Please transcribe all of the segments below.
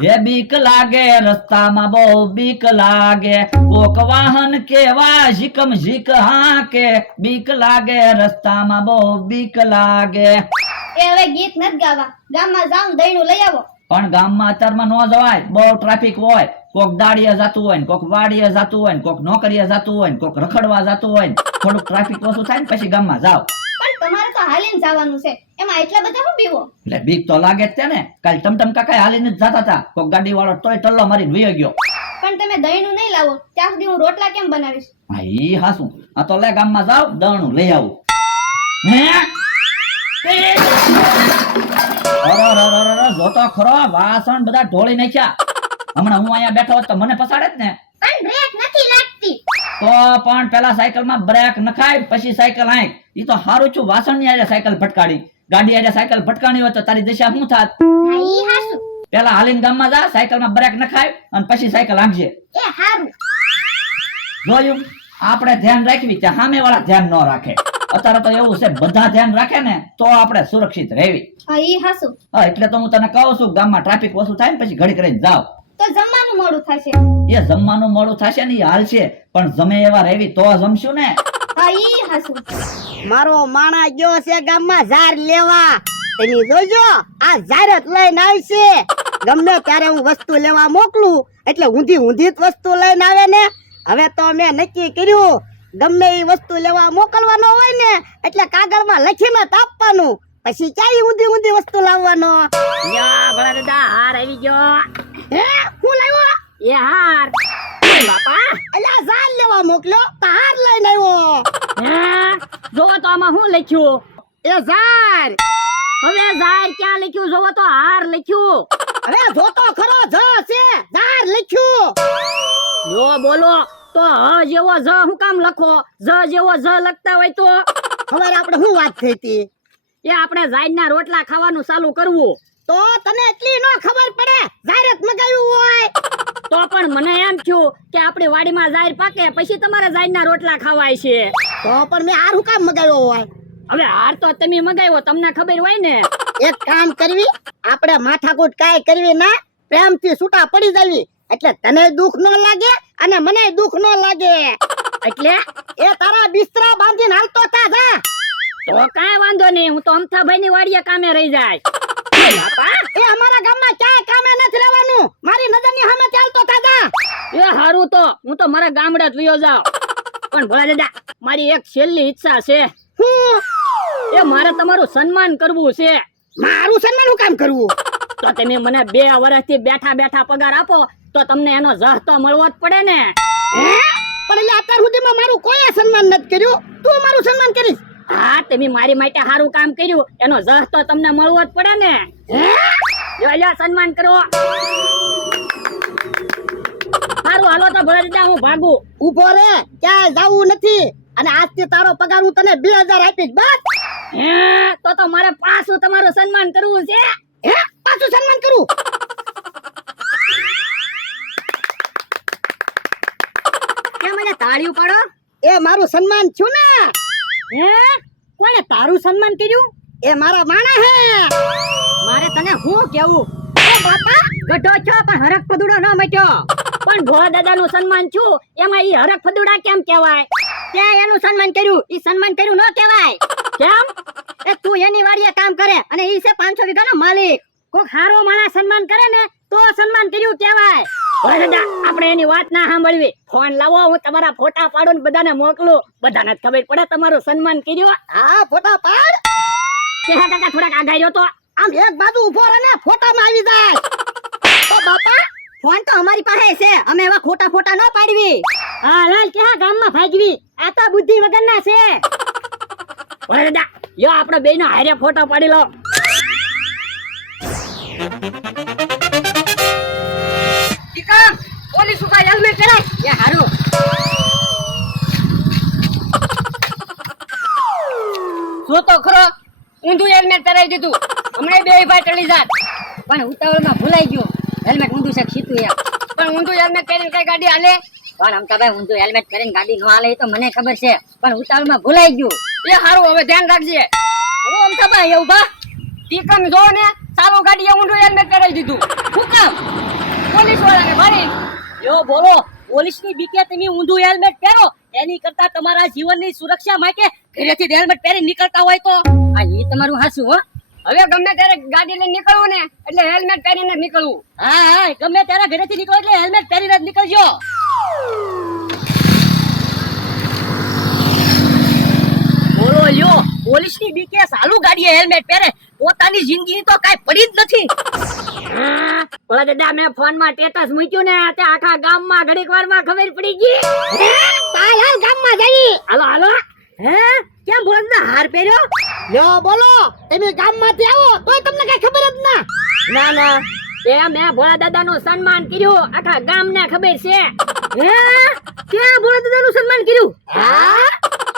હે બીક લાગે રસ્તામાં બહુ બીક લાગે કોક વાહન કેવા ઝીકમ ઝીક હાકે બીક લાગે રસ્તામાં બહુ બીક લાગે. એ હવે ગીત નથી ગાવા, ગામમાં જાઉં દહીણું લઈ આવો. પણ ગામમાં અત્યારમાં ન જવાય, બહુ ટ્રાફિક હોય. કોક દાડીએ જાતું હોય ને કોક વાડીએ જાતું હોય ને કોક નોકરીએ જાતું હોય ને કોક રખડવા જાતું હોય ને થોડુંક ટ્રાફિક ઓછું થાય ને પછી ગામમાં જાવ. પણ તમારે તો હાલીને જવાનું છે, એમાં એટલા બધા શું બીવો? એટલે બીક તો લાગે જ છે ને. કાલ ટમટમ કાકા હાલીને જ જતા હતા, કોક ગાડી વાળો તોય ટલ્લો મારીને વયો ગયો. પણ તમે દહીણું નહીં લાવો ત્યાં સુધી હું રોટલા કેમ બનાવીશ? હા ઈ હાસું. આ તો લે ગામમાં જાવ દણું લઈ આવું. હે જોતો ખરો વાસણ બધા ઢોળી નાખ્યા. હમણાં હું અહીંયા બેઠો હોત તો મને પસાડે જ ને. પણ બ્રેક નથી લાગતી. તો પણ પેલા સાયકલમાં બ્રેક નખાય પછી સાયકલ હાંક. ઈ તો હારું છું વાસણ ની આરે સાયકલ ફટકાડી, ગાડી આરે સાયકલ ફટકાણી હોત તો તારી દિશા શું થાત? હા ઈ હાસુ. પેલા હાલીને ગામમાં જા, સાયકલમાં બ્રેક નખાય અને પછી સાયકલ હાંકજે. એ હારું. જોયું, આપણે ધ્યાન રાખવી ત્યાં સામે વાળા ધ્યાન ન રાખે. અત્યારે તો એવું છે બધા ધ્યાન રાખે ને તો આપણે સુરક્ષિત રહેવી. હા ઈ હાસુ. હા એટલે તો હું તને કહું છું ગામમાં ટ્રાફિક ઓછું થાય ને પછી ઘડી કરીને જાવ. તો જમવાનું મોડું થશે. એ જમવાનું મોડું થશે ને એ હાલ છે, પણ જમે એવા રહેવી તો જમશું ને. હા ઈ હાસુ. મારો માણા ગયો છે ગામમાં ઝાર લેવા. એની જોજો આ ઝાર જ લઈને આવશે. ગમે ત્યારે હું વસ્તુ લેવા મોકલું એટલે ઊંધી ઊંધી જ વસ્તુ લઈને આવે ને. હવે તો મેં નક્કી કર્યું ગમે એ વસ્તુ લેવા મોકલવાનો હોય ને એટલે કાગળમાં લખીને આપવાનું, પછી ક્યાંય ઊંધી ઊંધી વસ્તુ લાવવાનો. યા ભલા દાદા હાર આવી ગયો. હે હું લાવ્યો? એ હાર બાપા. અલ્યા ઝાર લેવા મોકલ્યો તો હાર લઈને આવ્યો. હે જોવો તો આમાં શું લખ્યું? એ ઝાર. હવે ઝાર ક્યાં લખ્યું? જોવો તો હાર લખ્યું. હવે જોતો ખરો જ છે ઝાર લખ્યું. જો બોલો તો હ જેવો જ હું કામ લખો? જ જેવો જ લખતા હોય તો હવે આપણે શું વાત થઈ હતી? એ આપણે ઝારના રોટલા ખાવાનું ચાલુ કરવું. તો તને એટલી નો ખબર પડે ઝાર જ મગાવ્યું હોય તો પણ મને એમ થયું કે આપણી વાડીમાં ઝાર પાકે પછી તમારે ઝારના રોટલા ખાવાય છે. તો પણ મેં હાર શું કામ મગાવ્યો હોય? હવે હાર તો તમે મગાવ્યો, તમને ખબર હોય ને. એક કામ કરવી, આપણે માથાકૂટ કાંઈ કરવી ના, પ્રેમથી છૂટા પડી જવી એટલે તને દુઃખ ન લાગે અને મને દુઃખ ન લાગે. એટલે એ તારા બિસ્તરા બાંધીને હાલતો થા જા. તો કાંઈ વાંધો નહીં, હું તો અમથાભાઈ ની વાડીએ કામે રહી જાય. બાપા એ અમારા ગામમાં ક્યાંય કામે નથી રહેવાનું, મારી નજરની સામે ચાલતો થા જા. એ હારું તો હું તો મારા ગામડે જ વયો જાઉં. પણ ભોળા દાદા મારી એક છેલ્લી ઈચ્છા છે. હું એ મારે તમારું સન્માન કરવું છે. મારું સન્માન હું કામ કરવું? તો તમે મને 2 વર્ષથી બેઠા બેઠા પગાર આપો તો તમને એનો જહ તો મળવો જ પડે ને. હે પણ એટલે અત્યાર સુધીમાં મારું કોઈ સન્માન નથી કર્યું, તું મારું સન્માન કરીશ? હા તમે મારી માટે સારું કામ કર્યું એનો જહ તો તમને મળવો જ પડે ને. જો લ્યો સન્માન કરો. સારું હાલો તો ભોળા દાદા હું ભાગું. ઉભો રે, ક્યાંય જાવું નથી અને આજથી તારો પગાર હું તને 2000 આપીશ બસ. હે તો મારે પાછું તમારું સન્માન કરવું છે. હે પાછું સન્માન કરું? કેમ મને તાળીઓ પાડો? એ મારું સન્માન થયું ને. હે કોને તારું સન્માન કર્યું? એ મારા માણા હે. મારે તને હું કેવું? એ બાપા ગઢો છો પણ હરખ ફદુડો ન મટ્યો. પણ ભોળા દાદાનું સન્માન છું એમાં ઈ હરખ ફદુડા કેમ કહેવાય? તે એનું સન્માન કર્યું, ઈ સન્માન કર્યું ન કહેવાય. કેમ? એ તું એની વાડીએ કામ કરે અને ઈ છે 500 વીઘાનો માલિક. કોક હારો માણસ સન્માન કરે ને તો સન્માન કર્યું કહેવાય. ભોળા દાદા આપણે એની વાત ના સાંભળવી. ફોન લાવો, હું તમારા ફોટા પાડું ને બધાને મોકલું. બધાને ખબર પડે તમારું સન્માન કર્યું. હા ફોટા પાડ. કે હા કાકા થોડાક આઘા રહ્યો તો આમ એક બાજુ ઉભો રહે ને ફોટામાં આવી જાય. તો બાપા ફોન તો અમારી પાસે છે, અમે એવા ખોટા ફોટા ન પાડવી. હા લાલ કે હા ગામમાં ભાગવી, આ તો બુદ્ધિ વગરના છે. ઓરે દાદા યો આપણે બેયનો હારે ફોટો પાડી લો. ટીકા પોલીસ ઉપર હેલ્મેટ પહેરાય. એ હારું જો તો ખરો ઊંધું હેલ્મેટ પહેરાવી દીધું. હમણાં 2 ભાઈ ટળી જાત પણ ઉતાવળમાં ભૂલાઈ ગયો. હેલ્મેટ ઊંધું છે સીધું યાર. પણ ઊંધું હેલ્મેટ પહેરીને કઈ ગાડી હાલે? પણ અમતાભાઈ ઊંધું હેલ્મેટ પહેરીને ગાડી ન હાલે તો મને ખબર છે, પણ ઉતાવળમાં ભૂલાઈ ગયું. એ હારું હવે ધ્યાન રાખજે. હવે અમતાભાઈ એવું બા ટીકમ જો ને ચાલુ ગાડીએ ઊંધું હેલ્મેટ પહેરાવી દીધું. શું કામ? પોલીસ વાળાને મારી. યો બોલો, પોલીસની બીકે તમે ઊંધું હેલ્મેટ પહેરો એની કરતા તમારા જીવનની સુરક્ષા માટે ઘરેથી હેલ્મેટ પહેરી નીકળતા હોય તો આ ઈ તમારું હાસું હો. હવે ગમે ત્યારે ગાડી લઈને નીકળવું ને એટલે હેલ્મેટ પહેરીને નીકળવું. હા હા, ગમે ત્યારે ઘરેથી નીકળો એટલે હેલ્મેટ પહેરીને જ નીકળજો. બોલો યો, પોલીસની બીકે સાલું ગાડીએ હેલ્મેટ પહેરે, પોતાની જિંદગીની તો કાઈ પડી જ નથી. ઓલા દાદા મેં ફોન માં સ્ટેટસ મૂક્યું ને તે આખા ગામમાં ઘડીક વારમાં ખબર પડી ગઈ. ચાલ હાલ ગામમાં જઈ. હાલો હાલો. હે કેમ બોલ ના હાર પહેર્યો? યો બોલો, તમે ગામમાંથી આવો તોય તમને કઈ ખબર જ ના. ના ના, એ મેં ભોળા દાદા નું સન્માન કર્યું, આખા ગામ ને ખબર છે. હે ક્યાં ભોળા દાદા નું સન્માન કર્યું? હા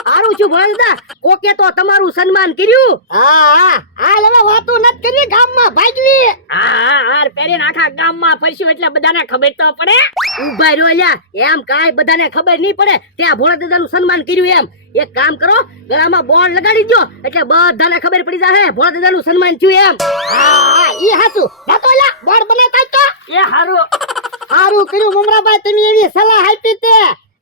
સારું છું ભોળા દાદા, ઓકે તો તમારું સન્માન કર્યું. હા હાલ હવે વાતું નથી કરી, ગામમાં ભાગવી. હા હાર પહેરીને આખા ગામમાં ફરશું એટલે બધાને ખબર તો પડે. ઉભા રહ્યો લ્યા, એમ કાઈ બધાને ખબર નહીં પડે ત્યાં ભોળા દાદા નું સન્માન કર્યું એમ. એક કામ કરો, ગળામાં બોર્ડ લગાડી દો એટલે બધાને ખબર પડી જાય ભોળા દાદા નું સન્માન થયું એમ. હા ઈ હાચું. જાતો લા બોર્ડ બનાવતા તો એ હારું. સારું કર્યું મમરાભાઈ, તમે એવી સલાહ આપી તે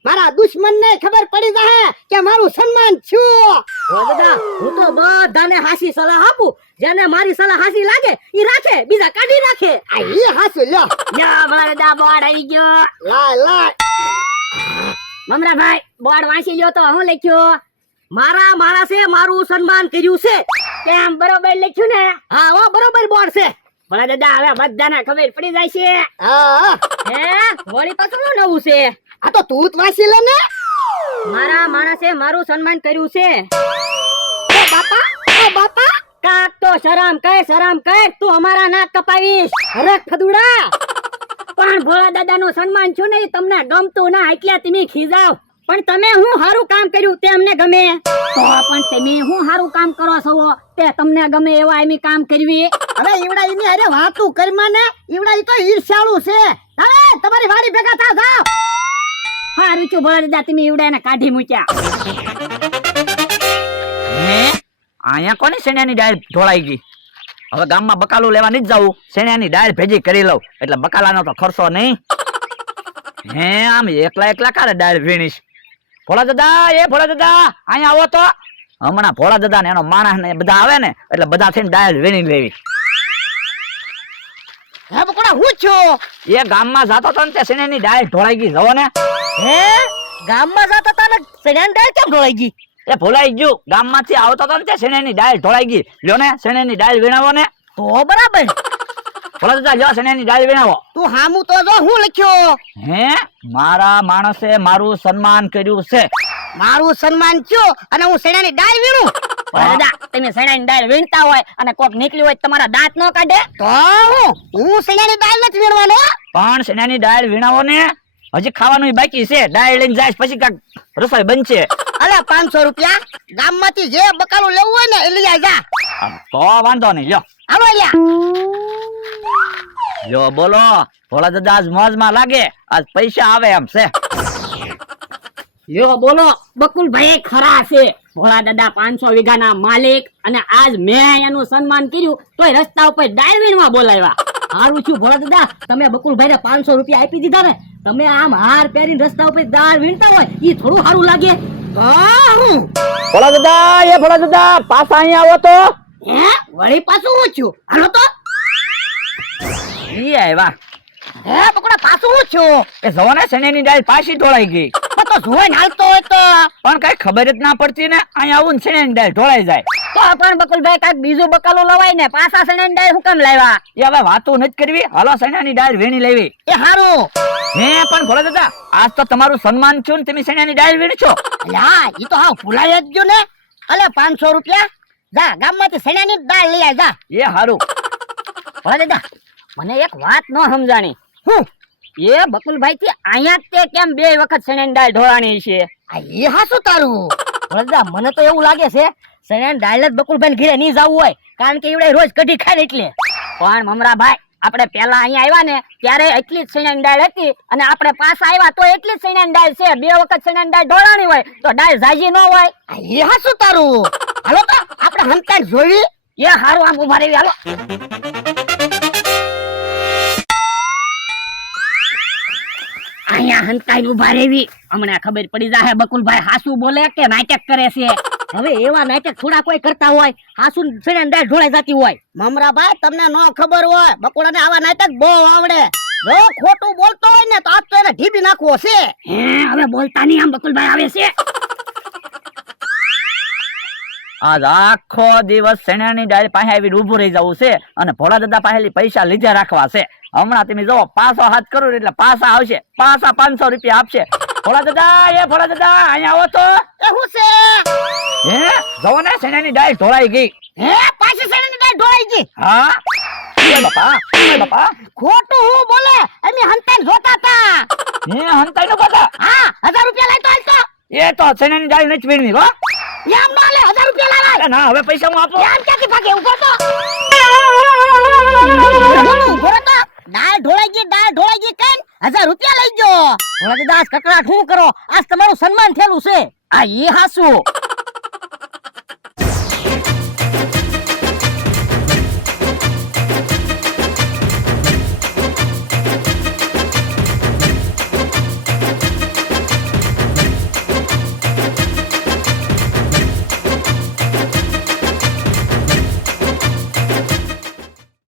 મારા દુશ્મન ને ખબર પડી જાય કે મારું સન્માન થયું. ભોળા દાદા, હું તો બધાને હાસી સલાહ આપું, જેને મારી સલાહ હાસી લાગે ઈ રાખે, બીજા કાઢી નાખે. આ ઈ હાચું. લ્યો યા ભોળા દાદા, બોર્ડ આવી ગયો. લાય લાય. મમરાભાઈ બોર્ડ વાંચી લ્યો તો હું લખ્યું? મારા માણસે મારું સન્માન કર્યું છે. કેમ બરોબર લખ્યું ને? હા હો, બરોબર બોર્ડ છે. ભોળા દાદા, હવે બધાને ખબર પડી જાય છે. હા હે વળી તો શું નવું છે? આ તો તું જ વાંચી લે ને. મારા માણસે મારું સન્માન કર્યું છે. ઓ બાપા, ઓ બાપા. કાક તો શરમ કર, તું અમારા નાક કપાવીશ. હરખ ફદુડા. પણ ભોળા દાદા નું સન્માન છું ને, તમને ગમતું ના એટલે તમે ખીજાવ. પણ તમે હું સારું કામ કર્યું તે અમને ગમે. તો પણ તમે હું સારું કામ કરો છો તે તમને ગમે એવા એમ કામ કરવી. હવે ઈવડા ઈની અરે વાતું કરમા ને, ઈવડા ઈ તો ઈર્ષાળુ છે. હવે તમારી વાડી ભેગા થા જાવ. હારું છું ભોળા દાદા, તમે ઈવડાને કાઢી મૂક્યા. હે અહીંયા કોની સેણાની ડાળ ઢોળાઈ ગઈ? હવે ગામમાં બકાલું લેવા નથી જવું, સેણાની ડાળ ભેજી કરી લઉં એટલે બકાલાનો તો ખર્ચો નહીં. હે આમ એકલા કારે ડાળ વીણીશ? ભોળા દાદા, એ ભોળા દાદા અહીંયા આવો તો. હમણાં ભોળા દાદા ને એનો માણસ ને બધા આવે ને એટલે બધા થઈને ડાળ વીણી લેવી. હે બકોડા હું છું? એ ગામમાં જાતો તો ને તે સેણાની ડાળ ઢોળાઈ ગઈ, જવો ને. હે ગામમાં જાતા તા ને સણ્યાની ડાળ કેમ ઢોળાઈ ગઈ? એ ભૂલાઈ ગયું, ગામમાંથી આવતો તો ને તે સેણાની ડાળ ઢોળાઈ ગઈ. લ્યો ને સેણાની ડાળ વીણાવો ને. તો બરાબર. ભોળા દાદા લ્યો સેણાની ડાળ વીણાવો. તું હામું તો જો હું લખ્યો. હે મારા માણસે મારું સન્માન કર્યું છે. મારું સન્માન થયું અને હું સણ્યાની ડાળ વીણું. ભોળા દાદા, તમે સણાની ડાળ વીણતા હોય અને કોક નીકળ્યું હોય તમારા દાંત ન કાઢે? તો હું સણ્યાની ડાળ નથી વીણવાનો. પણ સેનાની ડાળ વીણાવો ને, હજી ખાવાનું બાકી છે. ડાળ લઈને જાય પછી કાક રસોઈ બનશે. અલે 500 રૂપિયા ગામમાંથી જે બકાલું લેવું હોય ને એ લઈ જા. તો વાંધો નહીં, લ્યો હાલો લ્યા. લ્યો બોલો, ભોળા દાદા આજ મોજમાં લાગે, આજ પૈસા આવે એમ છે. યો બોલો, બકુલભાઈ ખરા છે. ભોળા દાદા 500 વીઘાના માલિક, અને આજ મેં એનું સન્માન કર્યું તોય રસ્તા ઉપર ડાળ વીણવા બોલાવ્યા. હારું છું ભોળા દાદા, તમે બકુલભાઈ ને 500 રૂપિયા આપી દીધા ને. તમે આમ હાર પહેરીને રસ્તા ઉપર ડાળ વીણતા હોય ઈ થોડું સારું લાગે? ભોળા દાદા, એ ભોળા દાદા પાછા અહીંયા આવો તો. હે વળી પાછું હું છું? હાલો તો. ઈ આવ્યા. હે બકોડા પાછું હું છું? એ જવાને સેનાની ડાળ પાછી ઢોળાઈ ગઈ. તો જોઈને હાલતો હોય તો. પણ કઈ ખબર જ ના પડતી ને, અહીંયા આવું ને સેનાની ડાળ ઢોળાઈ જાય. તો પણ બકુલભાઈ કાંઈક બીજું બકાલું લવાય ને, પાછા સણાની ડાળ હું કામ લાવ્યા? એ હવે વાતો નથી કરવી, હાલો સેનાની ડાળ વીણી લેવી. એ હારું. હે પણ ભોળા દાદા, આજ તો તમારું સન્માન થયું ને તમે સેનાની ડાળ વીણશો. હા ઈ તો હાવ ભૂલાઈ જ ગયું ને. અલે 500 રૂપિયા જા ગામમાંથી સણાની દાળ લઈ આય જા. એ હારું. ભોળા દાદા, મને એક વાત ન સમજાણી. હું? એ બકુલભાઈ થી અહીંયા જ તે કેમ 2 વખત સણાની ડાળ ઢોળાણી છે? આ ઈ હાસું તારું? ભોળા દાદા, મને તો એવું લાગે છે સણાની ડાળ જ બકુલભાઈ ઘરે નહીં જવું હોય, કારણ કે એવડે રોજ કઢી ખાય ને એટલે. પણ મમરાભાઈ, આપણે પેલા અહીંયા આવ્યા ને ત્યારે એટલી જ સણાની ડાળ હતી, અને આપણે પાછા આવ્યા તો એટલી જ સણાની ડાળ છે. 2 વખત સણાની ડાળ ઢોળાણી હોય તો ડાળ ઝાઝી ન હોય. આ ઈ હાસું તારું? હાલો તો આપણે હંતાણ જોઈ. એ હારું, આમ ઉભા રહી હાલો. અહીંયા હંતાઈને ઉભા રહેવી. હમણાં ખબર પડી જાય બકુલભાઈ હાસુ બોલે કે નાટક કરે છે. હવે એવા નાટક થોડા કોઈ કરતા હોય, હાસુ સણ્યાની દાળ ઢોળાઈ જતી હોય. મમરાભાઈ તમને નો ખબર હોય, બકુડાને આવા નાટક બહુ આવડે. જો ખોટું બોલતો હોય ને તો આજ તો એને ઢીબી નાખવો છે. હવે બોલતા નહીં, આમ બકુલભાઈ આવે છે. આજ આખો દિવસ શેણાની ડાળ પાસે આવીને ઊભું રહી જવું છે અને ભોળા દાદા પાસેથી પૈસા લીધે રાખવા છે. હમણાં તમે જો પાછો હાથ કરું ને એટલે પાછા આવશે, પાછા 500 રૂપિયા આપશે. ભોળા દાદા, ભોળા દાદા, અહીંયા આવો તો. એ હું છે? હે જો ને શેણાની ડાળ ઢોળાઈ ગઈ. હે પાછી શેરણી દાળ ઢોળાઈ ગઈ? હા ઓય બાપા, ઓય બાપા. ખોટું હું બોલે? અમે હંતાઈને જોતા તા. હે હંતાઈ નો પાછા. હા 1000 રૂપિયા લઈ તો હાલ તો. એ તો શેણાની ડાળ નથી વીણવી હો. એમ નો લે, 1000 રૂપિયા લાવ. અરે ના, હવે પૈસા હું આપો. એમ ક્યાંથી ભાગે? ઉભો તો. ઉભો રહો તો. દાળ ઢોળાઈ ગઈ કઈ 1000 રૂપિયા લઈ ગયો. ભોળા દાદા આજ કકડાટ શું કરો? આજ તમારું સન્માન થયેલું છે. આ ઈ હાસુ.